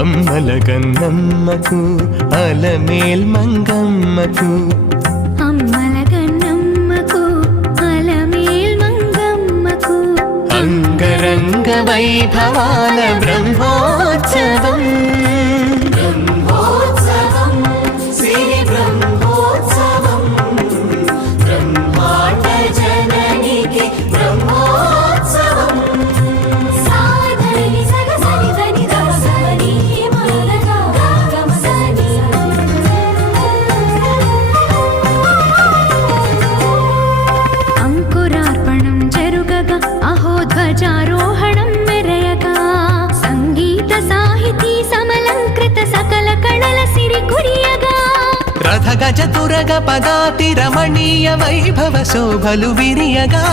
అమ్మల గన్నమ్మకు అలమేల్ మంగమ్మకు అమ్మల గన్నమ్మకు అలమేల్ మంగమ్మకు అంగరంగ వైభవాల బ్రహ్మోత్సవం ధ్వజారోహణం మెరయగా సంగీత సాహితీ సమలంకృత సకల కళల సిరి కురియగా రథ గజ తురగ పదాతి రమణీయ వైభవ శోభలు విరియగా